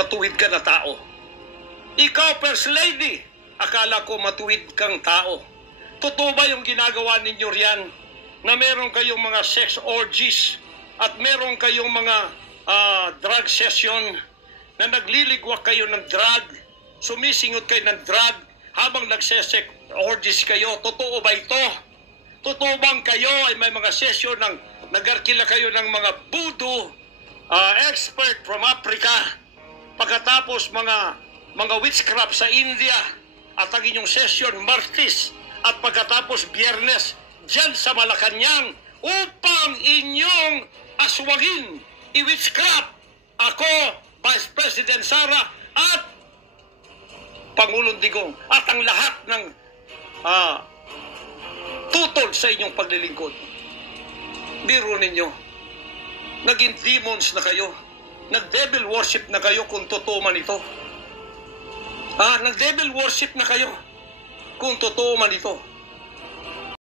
matuwid ka na tao. Ikaw, First Lady, akala ko matuwid kang tao. Totoo ba yung ginagawa ninyo riyan na meron kayong mga sex orgies at meron kayong mga drug session na nagliligwak kayo ng drug, sumisingot kayo ng drug habang nagsesex orgies kayo? Totoo ba ito? Totoo bang kayo ay may mga session ng nagarkila kayo ng mga voodoo expert from Africa, pagkatapos mga witchcraft sa India, at ang inyong session Martes at pagkatapos Biyernes dyan sa Malacanang upang inyong aswagin, i-witchcraft ako, Vice President Sara at Pangulong Digong at ang lahat ng tutol sa inyong paglilingkod. Biro ninyo, naging demons na kayo, nag-devil worship na kayo kung totoo man ito. Nag-devil worship na kayo kung totoo man ito.